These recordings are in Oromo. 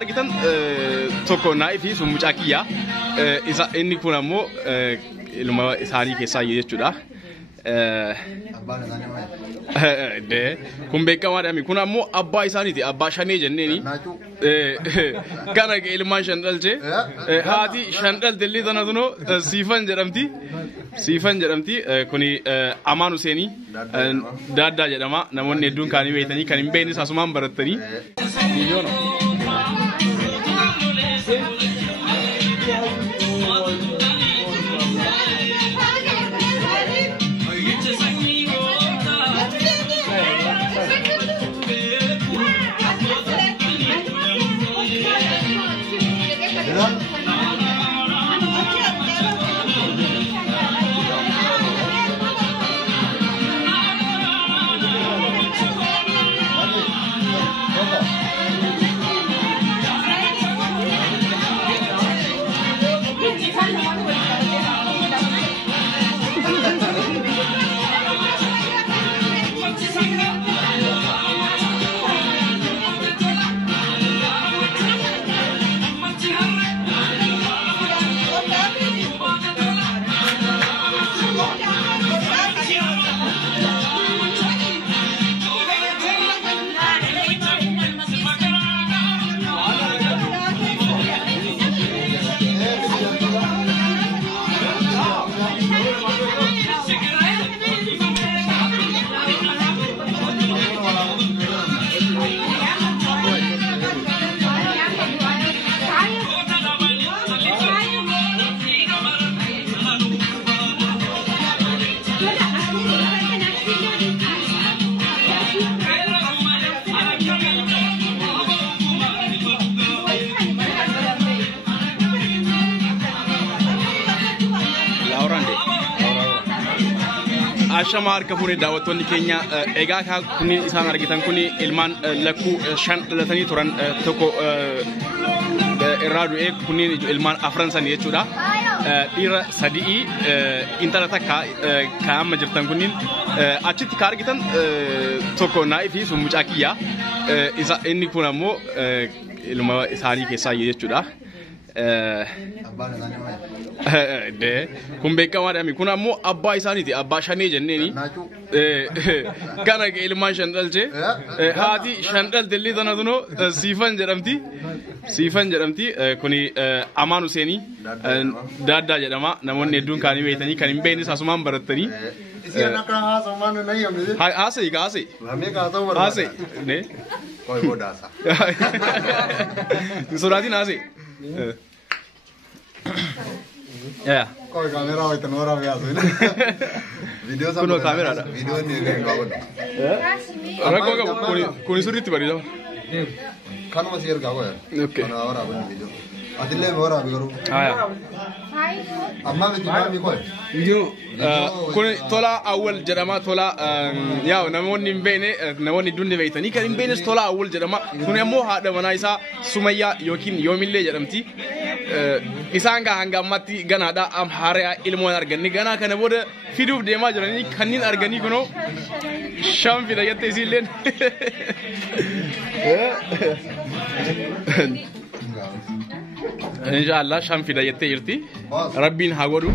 Argitan tokko naafi sun mucaa kiyya isa inni kun ammoo ilma isaanii keessaa jechuudha. Kun beekamaadha kun ammoo abbaa isaaniiti abbaa Shanee jenneeni kana ilmaan shan dhalche haati shan dhaltellee tana tunoo siifan jedhamti kuni Amaan Huseenii Daaddaa jedhama namoonni hedduun kan beekanii kan hin beeknes asumaan barattanii Ashamar kafuni daawwattoonni keenya egaa ka kunni isaan argitan kunni ilmaan lakkuu shan dhalatanii turan tokko irraa du'ee kunni ilmaan afran san jechuudha. Dhiira sadii intala takka kan amma jirtan kunniin achitti ka argitan tokko naafi sun mucaa kiyya isa inni kun ammoo ilma isaanii keessaa jechuudha. Kun beekamaadha kun ammoo abbaa isaaniiti abbaa Shanee jenneeni kana ilmaan shan dhalche haati shan dhaltellee tana tunoo siifan jedhamti kuni Amaan Huseenii Daaddaa jedhama namoonni hedduun kan beekanii kan hin beeknes asumaan barattanii haasa'e ne sodaatiin haasa'e. Ya. Kau kamera itu nora biasa. Video sama. Kuno kamera ada. Video ni kan kau. Orang kau kuni surit bari dah. Kan masih er kau ya. Okay. Mana orang buat video. Adilnya orang biar. Ah ya. Amma itu mana kau? Video. Kuni tola awal jedama tola ya namoonni beene namoonni dunde beeytanii kan beenes tola awal jedama kuni ammoo haadha manaa isaa Sumayyaa yookiin Yoomillee jedhamti. Isaan hanga ammatti ganaadha am haaraa ilmoon arganni ganaa kana booda fiduuf deemaa jiranii kanneen arganii kunoo shan fida jettee isiilleen inshallah shan fida jettee jirti rabbiin haa godhu.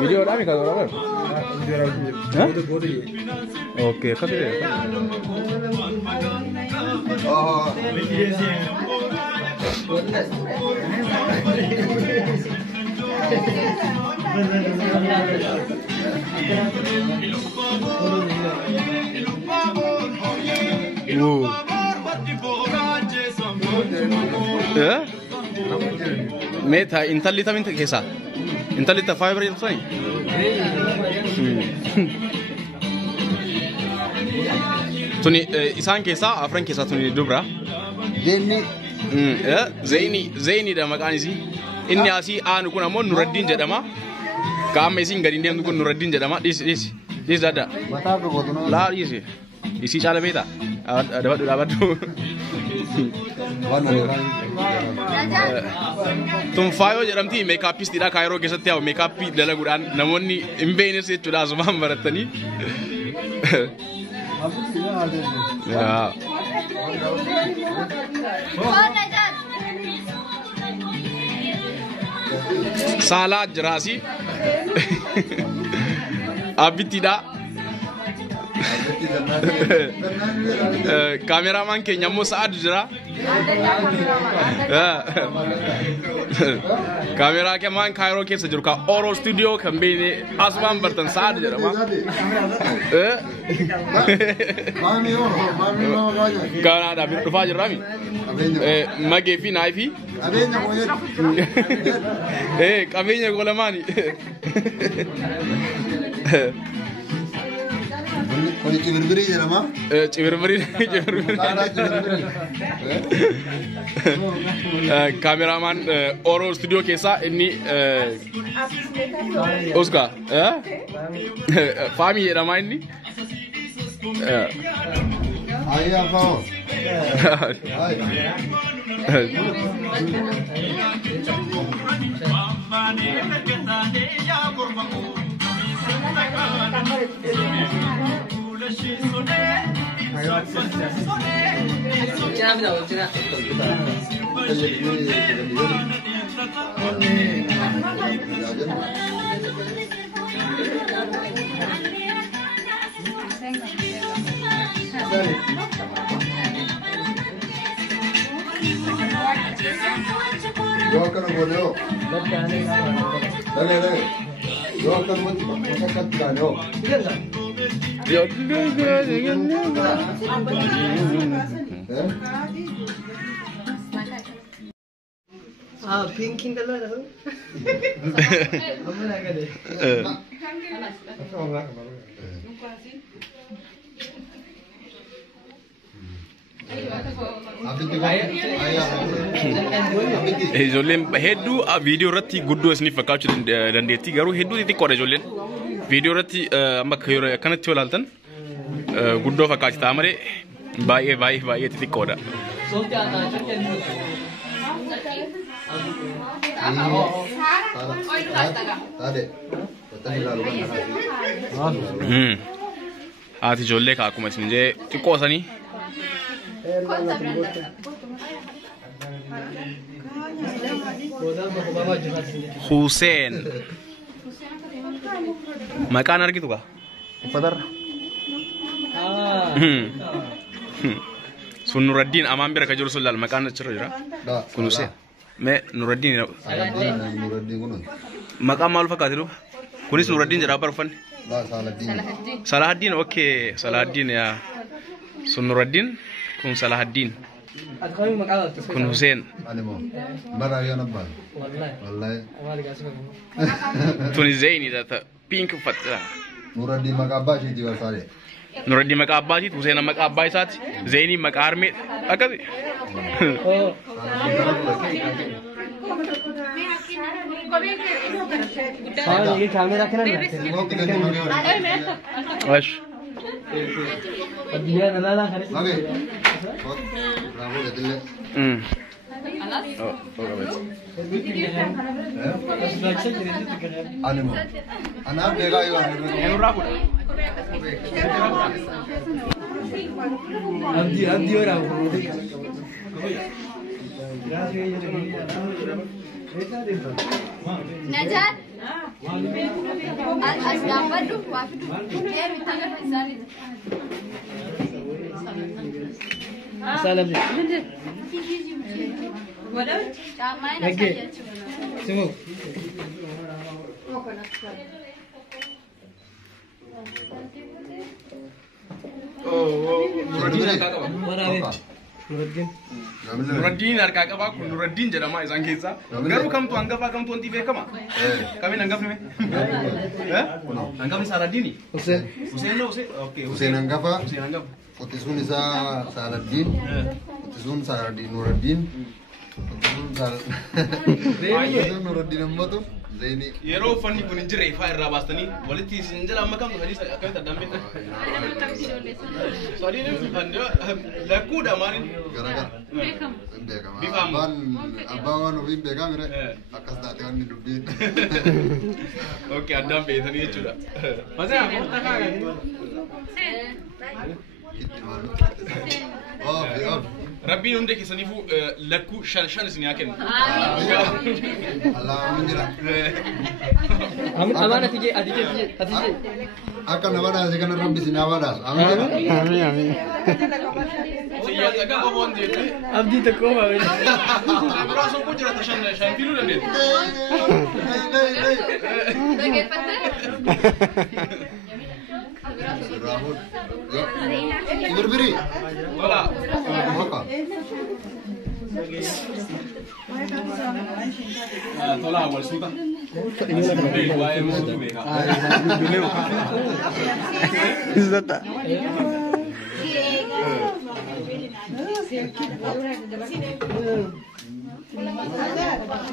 Video ada kan orang? Oke, kan dia. Oh. Ya? Meta intalli tamin kesa. Intalli ta fiber yang sai. Tuni isaan kesa afran kesa tuni dubra. Zaini da maqanisi. Inni asi aanu kun ammoo Nuruddin jedhama. Kaama isin gadi deemtu kun Nuruddin jedhama. Dis dada. Mata ko botono. La isi. Isi chala beta. Dapat. Tun faayoo jedhamti meekaappistidha kaayiroo keessatti haa meekaappii dalaguudhaan namoonni hin beeknes jechuudha asumaan baratanii. Saalaa jiraasi. Abittiidha. Kaameramaan keenya immoo Sa'aad jira. Kaameramaan kaayiroo keessa jiru kan Oro Studio kan beekne asumaan bartan Sa'aad jedhama. Kanaadha dhufaa jirraami. Magee fi naayii fi. Qabeenya golamaani. Koni cibirbiri jedhama. Cibirbiri. Kaameramaan Oro Studio keessaa inni Oscar Faamii jedhama inni. Ayyaa fa'oo. Yo akan boleh. Dale. Yo akan makan yo. Pink color dah. Apa nak ada? Ijoolleen hedduu viidiyoo irratti guddoo isiniif fakkaachuu dandeetti garuu hedduu xixiqqoodha ijoolleen viidiyoo irratti amma akkanatti yoo ilaaltan guddoo fakkaachita malee baay'ee xixiqqoodha. Haati ijoollee akkuma isin jee xiqqoosanii. Hussein maqaan argitu kaa? Uffatarra. Sun Nuraddiin amaan bira ka jiru sun laal maqaan achirra jira. Kun Hussein. Mee Nuraddiin maqaan maal fakkaate dhufa? Kunis Nuraddiin jedhaa bara uffanni? Salahaddin okay Salahaddin yaa. Sun Nuraddiin kun Salahaddin. Kun Hussein. Tuni Zaini data pink uffata. Nuraddiin maqaa abbaa isheetii barsaale. Nuraddiin maqaa abbaatiiti, Hussein maqaa abbaa isaati, Zaini maqaa harmee akkasi. ये कैमरा क्या है? Wash. ये ना ना करे. Oke. Bravo jadinya. Oh, Animo. Anak bega juga. Andi orang. Najat. Asnafar tu, wafidu. Dia mitanga pisari. Salam. Wadah. Camai nasi. Semua. Nuraddiin harkaa qabaa kun Nuraddiin jedhama isaan keessaa. Garuu kamtu hangafaa kamtu wanti beekama? Kamiin hangafni mee? Hangafni Salaaddiini? Hussein. Hussein Hussein. Okay. Hussein hangafa. Hussein hangafa. Qotisuun isaa Salaaddiin. Qotisuun Salaaddiin Nuraddiin. Qotisuun Nuraddiin ammatu. زيني يرو فني كون جري فاير راباستني ولتي سنجل أما كم حديث أكيد تدمر صديق لا كودا مارين غرغر بيكم بيفهم أبان وبين بيكام غير أكاس داتيان ندبين أوكي أدم بيتني يجودا Masa aku tak kaget. ربي نمدك سنيفو لكو شان سنياكن الله منجلا Amin aman atije atije. akan nabada sekarang Rabbi sinabada amin Amin. سيا تكا بون دي Abdi tak kau awak. براسو كوجرا شان فيلو لندن بقى فتح Rahul berberi ولا maka طلع أول سوطة واي موضوع بيها Zata.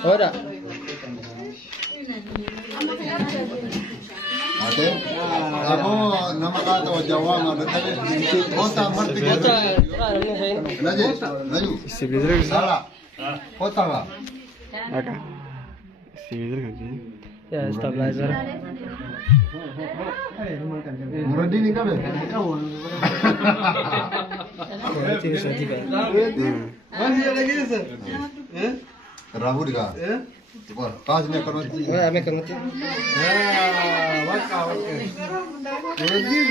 Ora. Ate, aku nama kata Jawa ada tadi kota merti kota. Laju. Salah. Kota apa? Aka. Si Vidal kan. Ya stabilizer. Muradi ni kabe. Tinggi saja kan. Masih lagi ni sir. Rahul ka. Bar, kaज में करो। Ame kerumati. Waka. Muradi.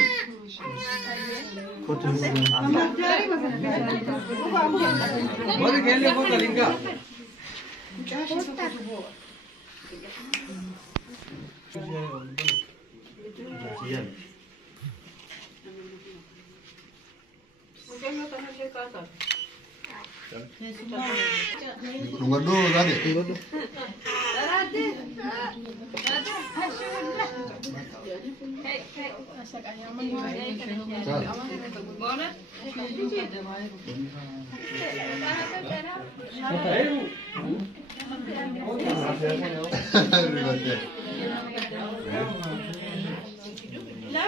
Mari खेलने को करेंगे। Tunggu dulu tadi.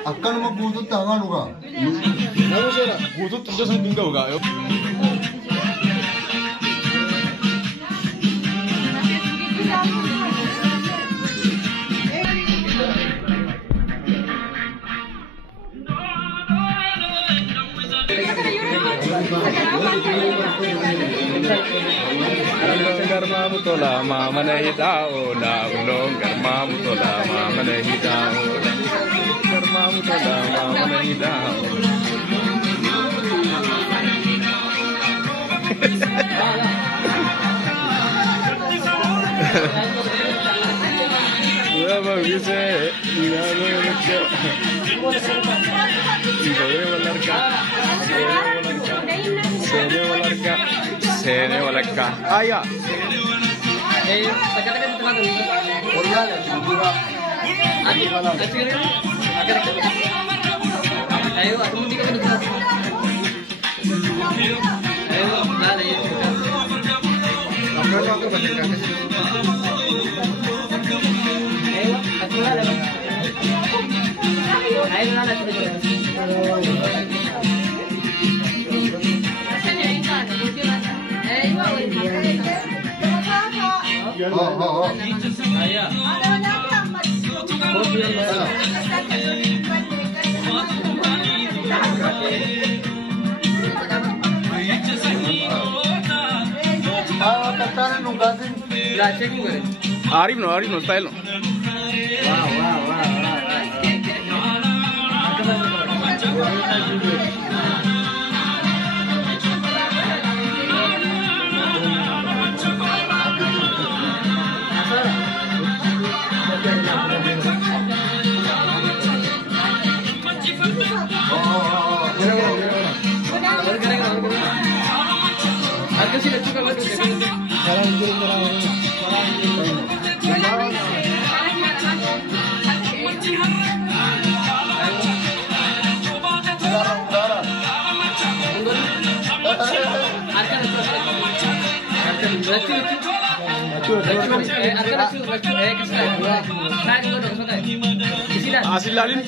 Akan mau butut tangan juga. بوتو تجسم دينغا وغا Garma mutola mama nahidao na ulong garma mutola mama nahidao garma mutola mama nahidao Lama bisa lama macam Sene walarka ayah Katakan teman tu. Ayo, aku mesti kau dulu. Ayo, dah dah. Akan aku bacakan. Ayo, aku dah dah. Ayo, dah dah. Oh. Ayah. Katakan nunggasin. Dah checking boleh. Arif no style no Wow. Aku sih dah cukup lagi. Arkan berarti Asin lalin.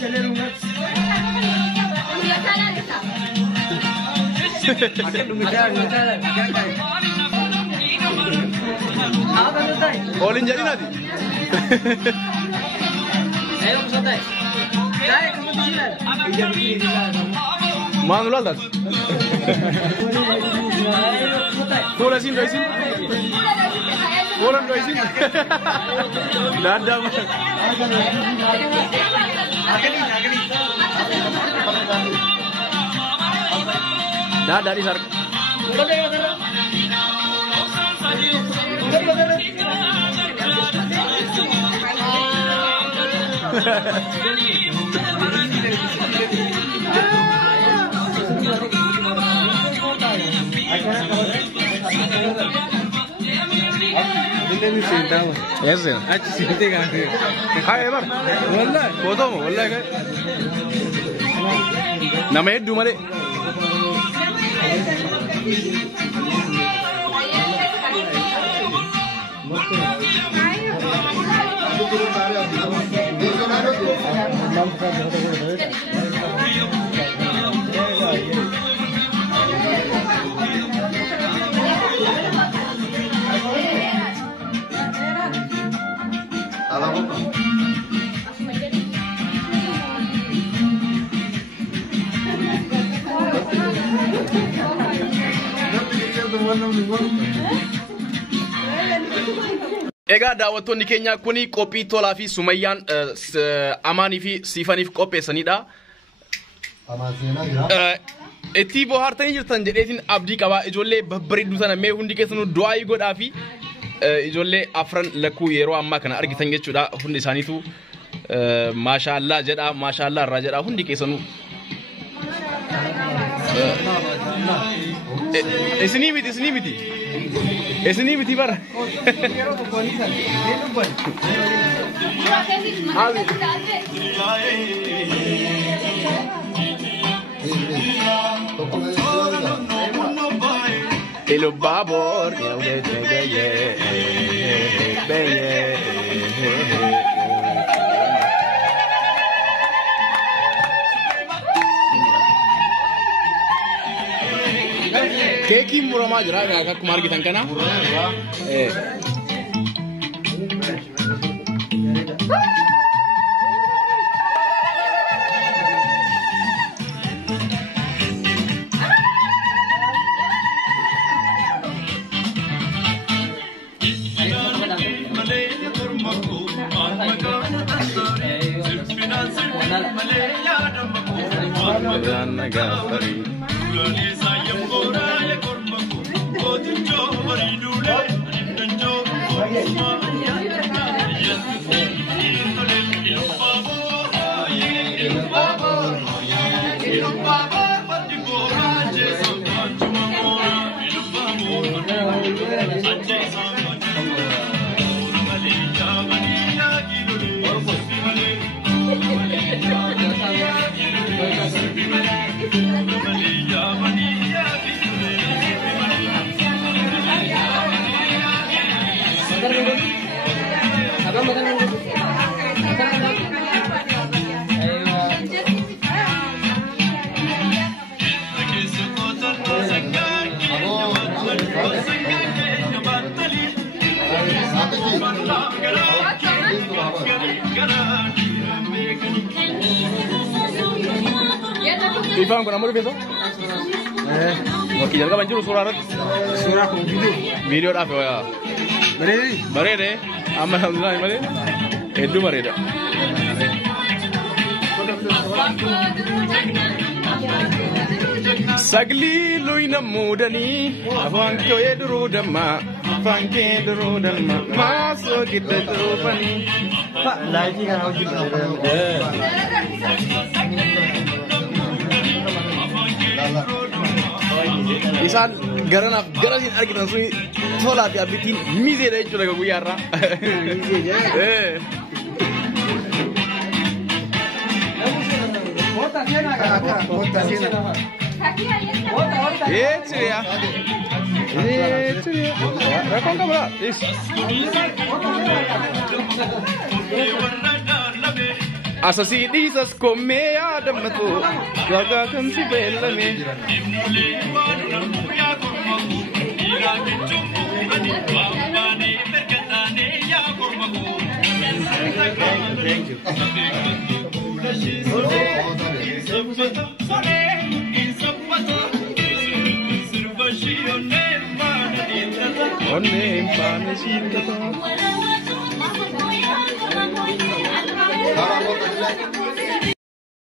Olin jadi nanti. Mana lu tak? Bola sini, bola sini. Bola bola sini. Nada. Dah dari sar. Yes sir. अच्छा सीखते कहाँ से? Hai ebar. والله Foto mo, wallahi kai. Nama itu mare. Egaa daawwattoonni keenya kuni qophii tolaa fi Sumayyaan Amaanii fi Siifaniif qopheessanidha. Itti bohaartanii jirtan jedheetiin abdii qabaa ijoollee babbareedduu sana mee hundi keessanuu du'aa godhaa fi ijoollee afran lakkuu yeroo ammaa kana argitan jechuudha. Hundi isaaniitu maashaallah jedha, maashaallah irraa jedha hundi keessanuu. Isinii miti, isinii miti. Isinii miti bara. El babor, Keki murama jira ga kuma argitan kana? Ifan ko namuri beso? Wakil jalga banjir surah surah ko video dah ya. Bare amma alhamdulillah mare eddu mare da. Sagli luina mudani afan ko edru damma fanke edru damma maso kita drupani Pak lagi kan harus Isaan garanaf garasin argitan suni tolaa fi abbitiin mizeedha jechuudha guyyaarraa. Rakkoon qaba. Asasii dhiisas koomee yaadammatu gagaa kan si beellame. Thank you. On name,